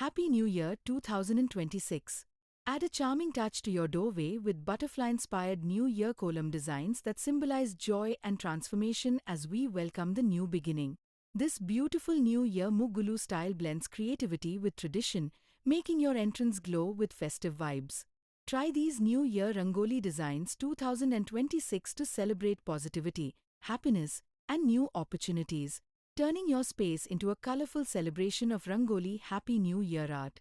Happy New Year 2026. Add a charming touch to your doorway with butterfly-inspired new Year Kolam designs that symbolize joy and transformation as we welcome the new beginning. This beautiful New Year Muggulu style blends creativity with tradition, making your entrance glow with festive vibes. Try these New Year Rangoli Designs 2026 to celebrate positivity, happiness, and new opportunities, turning your space into a colorful celebration of Rangoli Happy New Year art.